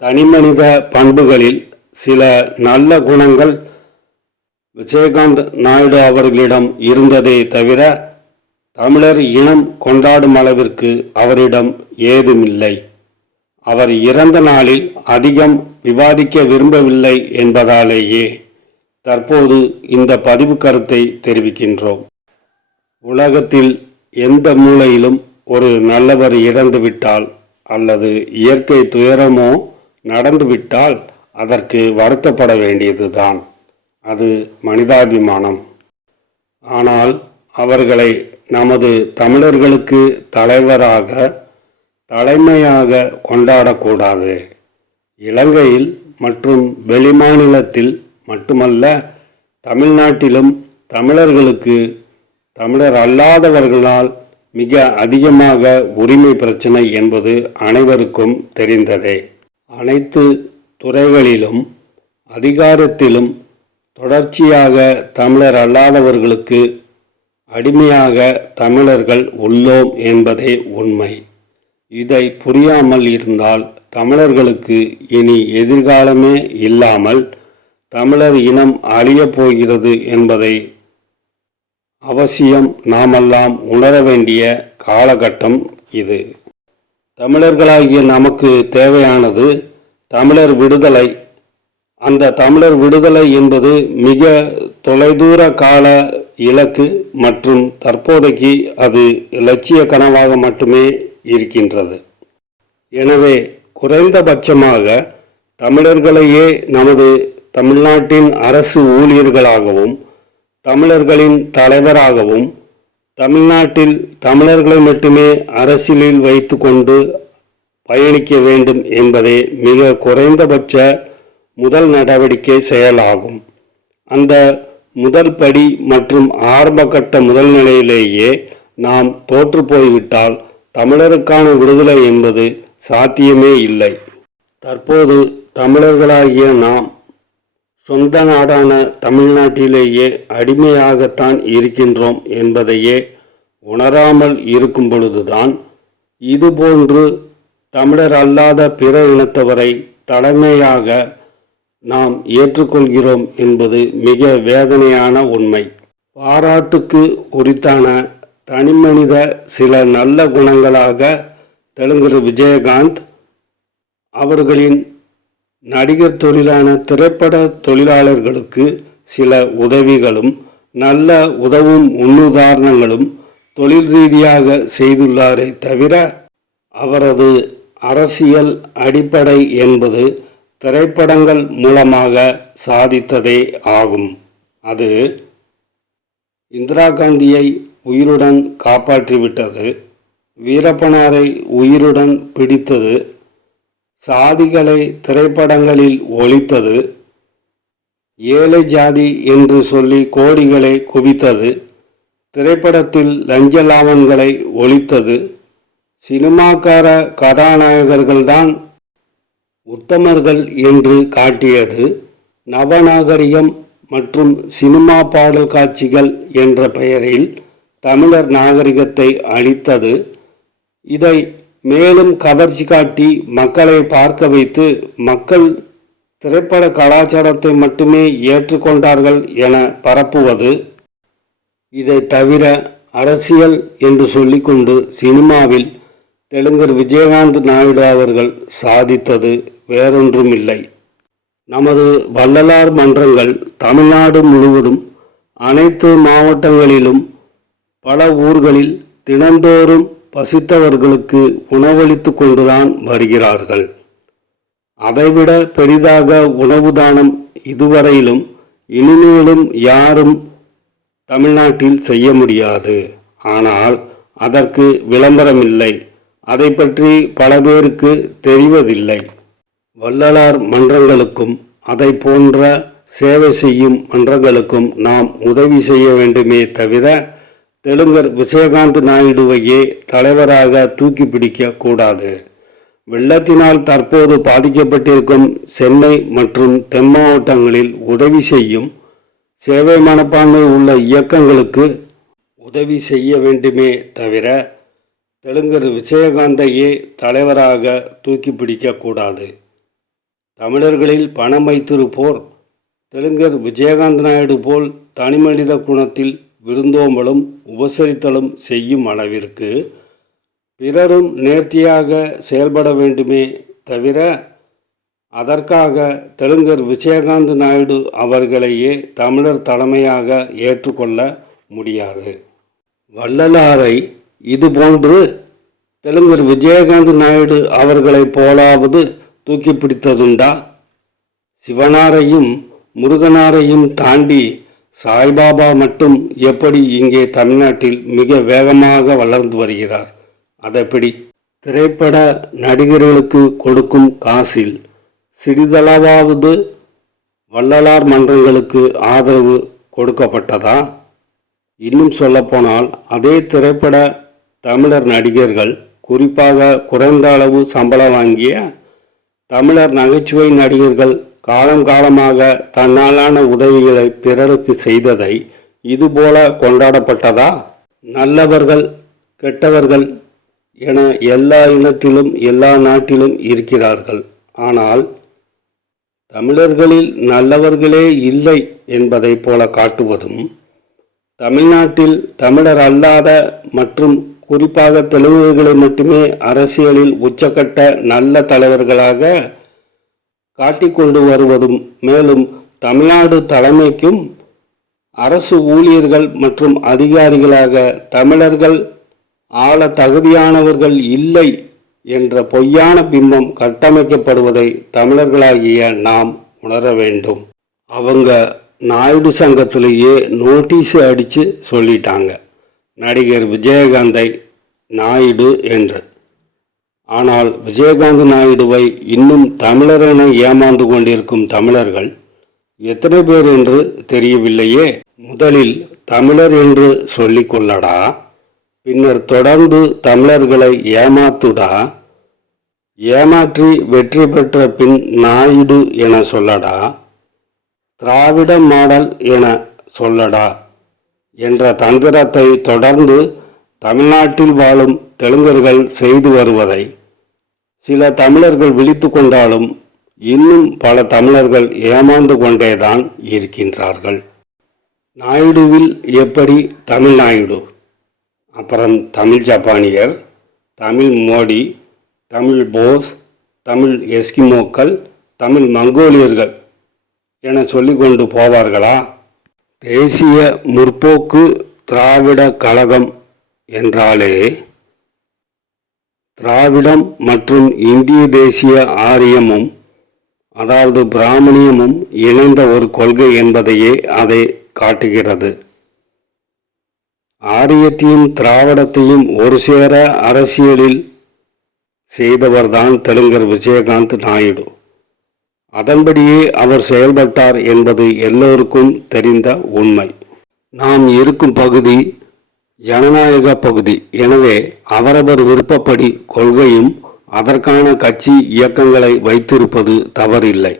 தனிமனித பண்புகளில் சில நல்ல குணங்கள் விஜயகாந்த் நாயுடு அவர்களிடம் இருந்ததே தவிர தமிழர் இனம் கொண்டாடும் அளவிற்கு அவரிடம் ஏதுமில்லை. அவர் இறந்த நாளில் அதிகம் விவாதிக்க விரும்பவில்லை என்பதாலேயே தற்போது இந்த பதிவு கருத்தை தெரிவிக்கின்றோம். உலகத்தில் எந்த மூலையிலும் ஒரு நல்லவர் இறந்துவிட்டால் அல்லது இயற்கை துயரமோ நடந்துவிட்டால் அதற்கு வருத்தப்பட வேண்டியதுதான். அது மனிதாபிமானம். ஆனால் அவர்களை நமது தமிழர்களுக்கு தலைவராக தலைமையாக கொண்டாடக்கூடாது. இலங்கையில் மற்றும் வெளிமாநிலத்தில் மட்டுமல்ல தமிழ்நாட்டிலும் தமிழர்களுக்கு தமிழர் அல்லாதவர்களால் மிக அதிகமாக உரிமை பிரச்சனை என்பது அனைவருக்கும் தெரிந்ததே. அனைத்து துறைகளிலும் அதிகாரத்திலும் தொடர்ச்சியாக தமிழர் அல்லாதவர்களுக்கு அடிமையாக தமிழர்கள் உள்ளோம் என்பதே உண்மை. இதை புரியாமல் இருந்தால் தமிழர்களுக்கு இனி எதிர்காலமே இல்லாமல் தமிழர் இனம் அழியப் போகிறது என்பதை அவசியம் நாமெல்லாம் உணர வேண்டிய காலகட்டம் இது. தமிழர்களாகிய நமக்கு தேவையானது தமிழர் விடுதலை. அந்த தமிழர் விடுதலை என்பது மிக தொலைதூர கால இலக்கு மற்றும் தற்போதைக்கு அது இலட்சிய கனவாக மட்டுமே இருக்கின்றது. எனவே குறைந்தபட்சமாக தமிழர்களையே நமது தமிழ்நாட்டின் அரசு ஊழியர்களாகவும் தமிழர்களின் தலைவராகவும் தமிழ்நாட்டில் தமிழர்களை மட்டுமே அரசியலில் வைத்துக்கொண்டு பயணிக்க வேண்டும் என்பதே மிக குறைந்தபட்ச முதல் நடவடிக்கை செயலாகும். அந்த முதல் படி மற்றும் ஆரம்பகட்ட முதல் நிலையிலேயே நாம் தோற்று போய்விட்டால் தமிழருக்கான விடுதலை என்பது சாத்தியமே இல்லை. தற்போது தமிழர்களாகிய நாம் சொந்த நாடான தமிழ்நாட்டிலேயே அடிமையாகத்தான் இருக்கின்றோம் என்பதையே உணராமல் இருக்கும் பொழுதுதான் இதுபோன்று தமிழர் அல்லாத பிற இனத்தவரை தலைமையாக நாம் ஏற்றுக்கொள்கிறோம் என்பது மிக வேதனையான உண்மை. பாராட்டுக்கு உரித்தான தனிமனித சில நல்ல குணங்களாக தெலுங்கர் விஜயகாந்த் அவர்களின் நடிகர் தொழிலான திரைப்பட தொழிலாளர்களுக்கு சில உதவிகளும் நல்ல உதவும் முன்னுதாரணங்களும் தொழில் ரீதியாக செய்துள்ளாரே தவிர அவரது அரசியல் அடிப்படை என்பது திரைப்படங்கள் மூலமாக சாதித்ததே ஆகும். அது இந்திரா காந்தியை உயிருடன் காப்பாற்றிவிட்டது வீரப்பனாரை உயிருடன் பிடித்தது சாதிகளை திரைப்படங்களில் ஒழித்தது ஏழை ஜாதி என்று சொல்லி கோடிகளை குவித்தது திரைப்படத்தில் லஞ்ச லாபங்களை ஒழித்தது சினிமாக்கார கதாநாயகர்கள்தான் உத்தமர்கள் என்று காட்டியது நவநாகரிகம் மற்றும் சினிமா பாடல் காட்சிகள் என்ற பெயரில் தமிழர் நாகரிகத்தை அழித்தது. இதை மேலும் கவர்ச்சி காட்டி மக்களை பார்க்க வைத்து மக்கள் திரைப்பட கலாச்சாரத்தை மட்டுமே ஏற்றுக்கொண்டார்கள் என பரப்புவது இதை தவிர அரசியல் என்று சொல்லிக்கொண்டு சினிமாவில் தெலுங்கர் விஜயகாந்த் நாயுடு அவர்கள் சாதித்தது வேறொன்றுமில்லை. நமது வள்ளலார் மன்றங்கள் தமிழ்நாடு முழுவதும் அனைத்து மாவட்டங்களிலும் பல ஊர்களில் தினந்தோறும் பசித்தவர்களுக்கு உணவளித்து கொண்டுதான் வருகிறார்கள். அதைவிட பெரிதாக உணவு தானம் இதுவரையிலும் இனிமேலும் யாரும் தமிழ்நாட்டில் செய்ய முடியாது. ஆனால் அதற்கு விளம்பரமில்லை. அதை பற்றி பல பேருக்கு தெரிவதில்லை. வள்ளலார் மன்றங்களுக்கும் அதை போன்ற சேவை செய்யும் மன்றங்களுக்கும் நாம் உதவி செய்ய வேண்டுமே தவிர தெலுங்கர் விஜயகாந்த் நாயுடுவையே தலைவராக தூக்கி பிடிக்க கூடாது வெள்ளத்தினால் தற்போது பாதிக்கப்பட்டிருக்கும் சென்னை மற்றும் தென் மாவட்டங்களில் உதவி செய்யும் சேவை மனப்பான்மை உள்ள இயக்கங்களுக்கு உதவி செய்ய வேண்டுமே தவிர தெலுங்கர் விஜயகாந்தையே தலைவராக தூக்கி பிடிக்கக்கூடாது தமிழர்களில் பணம் வைத்திருப்போர் தெலுங்கர் விஜயகாந்த் நாயுடு போல் தனிமனித குணத்தில் விருந்தோம்பலும் உபசரித்தலும் செய்யும் அளவிற்கு பிறரும் நேர்த்தியாக செயல்பட வேண்டுமே தவிர அதற்காக தெலுங்கர் விஜயகாந்த் நாயுடு அவர்களையே தமிழர் தலைமையாக ஏற்றுக்கொள்ள முடியாது. வள்ளலாரை இதுபோன்று தெலுங்கர் விஜயகாந்த் நாயுடு அவர்களைப் போலாவது தூக்கி பிடித்ததுண்டா? சிவனாரையும் முருகனாரையும் தாண்டி சாய்பாபா மட்டும் எப்படி இங்கே தமிழ்நாட்டில் மிக வேகமாக வளர்ந்து வருகிறார்? அதைப்படி? திரைப்பட நடிகர்களுக்கு கொடுக்கும் காசில் சிறிதளவாவது வள்ளலார் மன்றங்களுக்கு ஆதரவு கொடுக்கப்பட்டதா? இன்னும் சொல்லப்போனால் அதே திரைப்பட தமிழர் நடிகர்கள் குறிப்பாக குறைந்த அளவு சம்பளம் வாங்கிய தமிழர் நகைச்சுவை நடிகர்கள் காலம் காலமாக தன்னாலான உதவிகளை பிறருக்கு செய்ததை இதுபோல கொண்டாடப்பட்டதா? நல்லவர்கள் கெட்டவர்கள் என எல்லா இனத்திலும் எல்லா நாட்டிலும் இருக்கிறார்கள். ஆனால் தமிழர்களில் நல்லவர்களே இல்லை என்பதைப் போல காட்டுவதும் தமிழ்நாட்டில் தமிழர் அல்லாத மற்றும் குறிப்பாக தெலுங்குகளை மட்டுமே அரசியலில் உச்சக்கட்ட நல்ல தலைவர்களாக காட்டிக்கொண்டு வருவதும் மேலும் தமிழ்நாடு தலைமைக்கும் அரசு ஊழியர்கள் மற்றும் அதிகாரிகளாக தமிழர்கள் ஆள தகுதியானவர்கள் இல்லை என்ற பொய்யான பிம்பம் கட்டமைக்கப்படுவதை தமிழர்களாகிய நாம் உணர வேண்டும். அவங்க நாயுடு சங்கத்திலேயே நோட்டீஸ் அடித்து சொல்லிட்டாங்க. நடிகர் விஜயகாந்தை நாயுடு என்று. ஆனால் விஜயகாந்த் நாயுடுவை இன்னும் தமிழர் என ஏமாந்து கொண்டிருக்கும் தமிழர்கள் எத்தனை பேர் என்று தெரியவில்லையே. முதலில் தமிழர் என்று சொல்லி கொள்ளடா பின்னர் தொடர்ந்து தமிழர்களை ஏமாத்துடா ஏமாற்றி வெற்றி பெற்ற பின் நாயுடு என சொல்லடா திராவிட மாடல் என சொல்லடா என்ற தந்திரத்தை தொடர்ந்து தமிழ்நாட்டில் வாழும் தெலுங்கர்கள் செய்து வருவதை சில தமிழர்கள் விழித்து கொண்டாலும் இன்னும் பல தமிழர்கள் ஏமாந்து கொண்டேதான் இருக்கின்றார்கள். நாயுடுவில் எப்படி தமிழ் நாயுடு அப்புறம் தமிழ் ஜப்பானியர் தமிழ் மோடி தமிழ் போஸ் தமிழ் எஸ்கிமோக்கள் தமிழ் மங்கோலியர்கள் என சொல்லிக்கொண்டு போவார்களா? தேசிய முற்போக்கு திராவிட கழகம் என்றாலே திராவிடம் மற்றும் இந்திய தேசிய ஆரியமும் அதாவது பிராமணியமும் இணைந்த ஒரு கொள்கை என்பதையே அதை காட்டுகிறது. ஆரியத்தையும் திராவிடத்தையும் ஒரு சேர அரசியலில் செய்தவர்தான் தெலுங்கர் விஜயகாந்த் நாயுடு. அதன்படியே அவர் செயல்பட்டார் என்பது எல்லோருக்கும் தெரிந்த உண்மை. நாம் இருக்கும் பகுதி ஜனநாயக பகுதி. எனவே அவரவர் விருப்பப்படி கொள்கையும் அதற்கான கட்சி இயக்கங்களை வைத்திருப்பது தவறில்லை.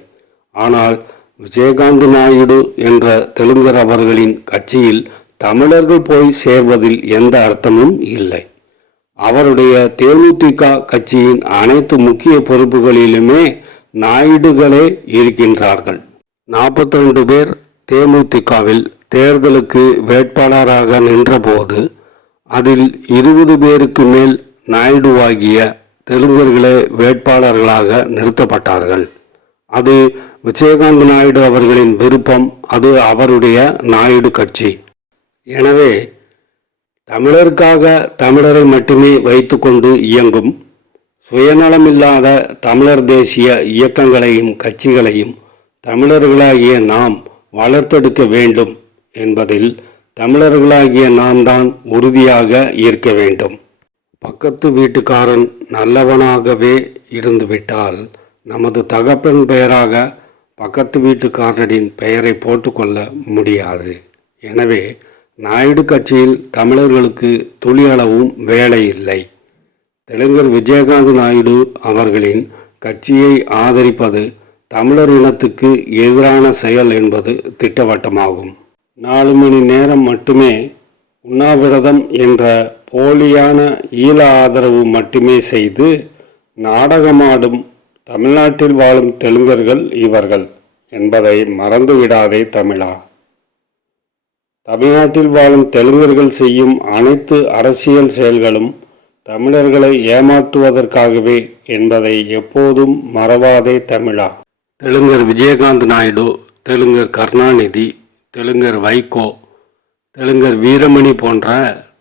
ஆனால் விஜயகாந்த் நாயுடு என்ற தெலுங்கர் அவர்களின் கட்சியில் தமிழர்கள் போய் சேர்வதில் எந்த அர்த்தமும் இல்லை. அவருடைய தேமுதிக கட்சியின் அனைத்து முக்கிய பொறுப்புகளிலுமே நாயுடுகளே இருக்கின்றார்கள். நாற்பத்தி ரெண்டு பேர் தேமுதிகவில் தேர்தலுக்கு வேட்பாளராக நின்றபோது அதில் இருபது பேருக்கு மேல் நாயுடுவாகிய தெலுங்கர்களே வேட்பாளர்களாக நிறுத்தப்பட்டார்கள். அது விஜயகாந்த் நாயுடு அவர்களின் விருப்பம் அது அவருடைய நாயுடு கட்சி. எனவே தமிழருக்காக தமிழரை மட்டுமே வைத்துக்கொண்டு இயங்கும் சுயநலமில்லாத தமிழர் தேசிய இயக்கங்களையும் கட்சிகளையும் தமிழர்களாகிய நாம் வளர்த்தெடுக்க வேண்டும் என்பதில் தமிழர்களாகிய நாம் தான் உறுதியாக இருக்க வேண்டும். பக்கத்து வீட்டுக்காரன் நல்லவனாகவே இருந்துவிட்டால் நமது தகப்பன் பெயராக பக்கத்து வீட்டுக்காரனின் பெயரை போட்டுக்கொள்ள முடியாது. எனவே நாயுடு கட்சியில் தமிழர்களுக்கு துளியளவும் வேலை இல்லை. தெலுங்கர் விஜயகாந்த் நாயுடு அவர்களின் கட்சியை ஆதரிப்பது தமிழர் இனத்துக்கு எதிரான செயல் என்பது திட்டவட்டமாகும். நாலு மணி நேரம் மட்டுமே உண்ணாவிரதம் என்ற போலியான ஈழ ஆதரவு மட்டுமே செய்து நாடகமாடும் தமிழ்நாட்டில் வாழும் தெலுங்கர்கள் இவர்கள் என்பதை மறந்துவிடாதே தமிழா. தமிழ்நாட்டில் வாழும் தெலுங்கர்கள் செய்யும் அனைத்து அரசியல் செயல்களும் தமிழர்களை ஏமாற்றுவதற்காகவே என்பதை எப்போதும் மறவாதே தமிழா. தெலுங்கர் விஜயகாந்த் நாயுடு தெலுங்கர் கருணாநிதி தெலுங்கர் வைகோ தெலுங்கர் வீரமணி போன்ற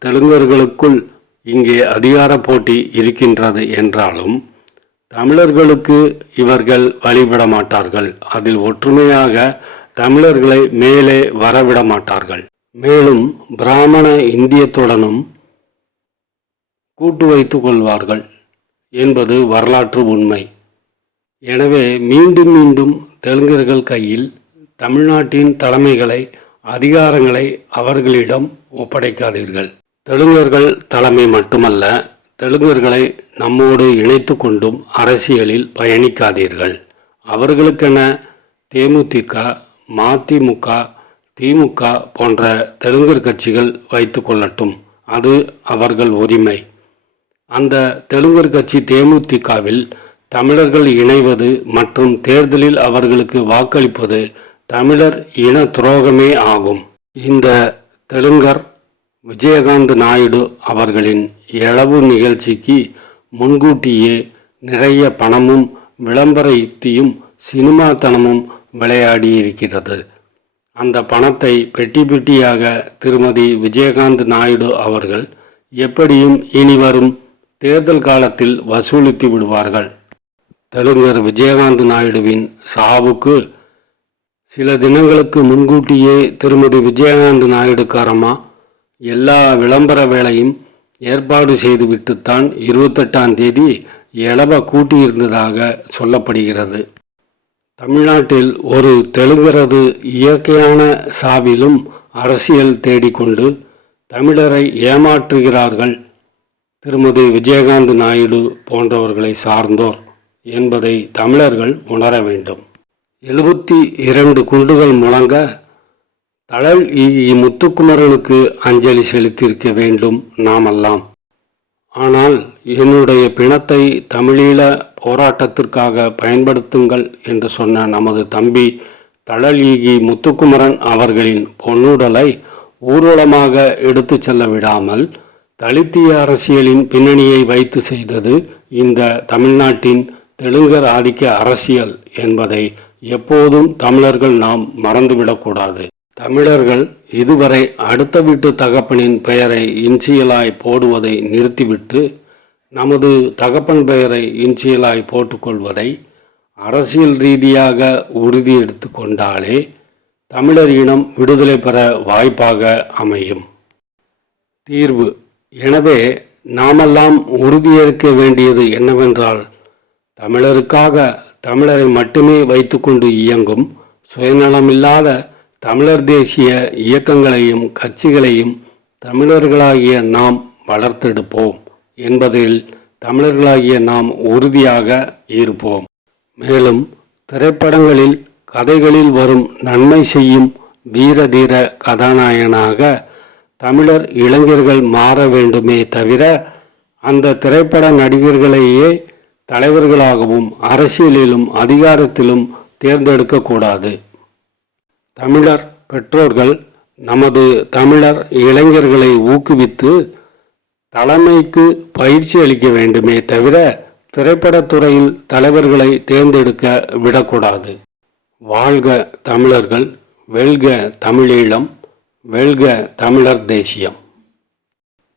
தெலுங்கர்களுக்குள் இங்கே அதிகார போட்டி இருக்கின்றது என்றாலும் தமிழர்களுக்கு இவர்கள் வழிபட மாட்டார்கள். அதில் ஒற்றுமையாக தமிழர்களை மேலே வரவிட மாட்டார்கள். மேலும் பிராமண இந்தியத்துடனும் கூட்டு வைத்து கொள்வார்கள் என்பது வரலாற்று உண்மை. எனவே மீண்டும் மீண்டும் தெலுங்கர்கள் கையில் தமிழ்நாட்டின் தலைமைகளை அதிகாரங்களை அவர்களிடம் ஒப்படைக்காதீர்கள். தெலுங்கர்கள் தலைமை மட்டுமல்ல தெலுங்கர்களை நம்மோடு இணைத்து கொண்டும் அரசியலில் பயணிக்காதீர்கள். அவர்களுக்கென தேமுதிக மதிமுக திமுக போன்ற தெலுங்கர் கட்சிகள் வைத்து கொள்ளட்டும். அது அவர்கள் உரிமை. அந்த தெலுங்கர் கட்சி தேமுதிகவில் தமிழர்கள் இணைவது மற்றும் தேர்தலில் அவர்களுக்கு வாக்களிப்பது தமிழர் இன துரோகமே ஆகும். இந்த தெலுங்கர் விஜயகாந்த் நாயுடு அவர்களின் இழவு நிகழ்ச்சிக்கு முன்கூட்டியே நிறைய பணமும் விளம்பர யுக்தியும் சினிமாத்தனமும் விளையாடியிருக்கிறது. அந்த பணத்தை பெட்டி பெட்டியாக திருமதி விஜயகாந்த் நாயுடு அவர்கள் எப்படியும் இனி வரும் தேர்தல் காலத்தில் வசூலித்து விடுவார்கள். தெலுங்கர் விஜயகாந்த் நாயுடுவின் சாவுக்கு சில தினங்களுக்கு முன்கூட்டியே திருமதி விஜயகாந்த் நாயுடுக்காரம்மா எல்லா விளம்பர வேலையும் ஏற்பாடு செய்துவிட்டுத்தான் இருபத்தெட்டாம் தேதி எழவ கூட்டியிருந்ததாக சொல்லப்படுகிறது. தமிழ்நாட்டில் ஒரு தெலுங்கரது இயற்கையான சாவிலும் அரசியல் தேடிக்கொண்டு தமிழரை ஏமாற்றுகிறார்கள் திருமதி விஜயகாந்த் நாயுடு போன்றவர்களை சார்ந்தோர் என்பதை தமிழர்கள் உணர வேண்டும். எழுபத்தி இரண்டு குண்டுகள் முழங்க தழல் இ முத்துக்குமரனுக்கு அஞ்சலி செலுத்தியிருக்க வேண்டும் நாமெல்லாம். ஆனால் என்னுடைய பிணத்தை தமிழீழ போராட்டத்திற்காக பயன்படுத்துங்கள் என்று சொன்ன நமது தம்பி தழல் ஈகி முத்துக்குமரன் அவர்களின் பொன்னுடலை ஊர்வலமாக எடுத்து செல்ல விடாமல் தலித்திய அரசியலின் பின்னணியை வைத்து செய்தது இந்த தமிழ்நாட்டின் தெலுங்கர் ஆதிக்க அரசியல் என்பதை எப்போதும் தமிழர்கள் நாம் மறந்துவிடக்கூடாது. தமிழர்கள் இதுவரை அடுத்த வீட்டு தகப்பனின் பெயரை இன்சியலாய் போடுவதை நிறுத்திவிட்டு நமது தகப்பன் பெயரை இன்சியலாய் போட்டுக்கொள்வதை அரசியல் ரீதியாக உறுதி எடுத்து கொண்டாலே தமிழர் இனம் விடுதலை பெற வாய்ப்பாக அமையும். தீர்வு. எனவே நாமெல்லாம் உறுதியேற்க வேண்டியது என்னவென்றால் தமிழருக்காக தமிழரை மட்டுமே வைத்துக்கொண்டு இயங்கும் சுயநலமில்லாத தமிழர் தேசிய இயக்கங்களையும் கட்சிகளையும் தமிழர்களாகிய நாம் வளர்த்தெடுப்போம் என்பதில் தமிழர்களாகிய நாம் உறுதியாக இருப்போம். மேலும் திரைப்படங்களில் கதைகளில் வரும் நன்மை செய்யும் வீர தீர கதாநாயகனாக தமிழர் இளைஞர்கள் மாற வேண்டுமே தவிர அந்த திரைப்பட நடிகர்களையே தலைவர்களாகவும் அரசியலிலும் அதிகாரத்திலும் தேர்ந்தெடுக்கக்கூடாது. தமிழர் பெற்றோர்கள் நமது தமிழர் இளைஞர்களை ஊக்குவித்து தலைமைக்கு பயிற்சி அளிக்க வேண்டுமே தவிர திரைப்படத்துறையில் தலைவர்களை தேர்ந்தெடுக்க விடக்கூடாது. வாழ்க தமிழர்கள் வெல்க தமிழீழம் வெல்க தமிழர் தேசியம்.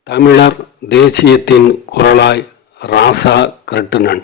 தமிழர் தேசியத்தின் குரலாய் ராசா கிருட்டுணன்.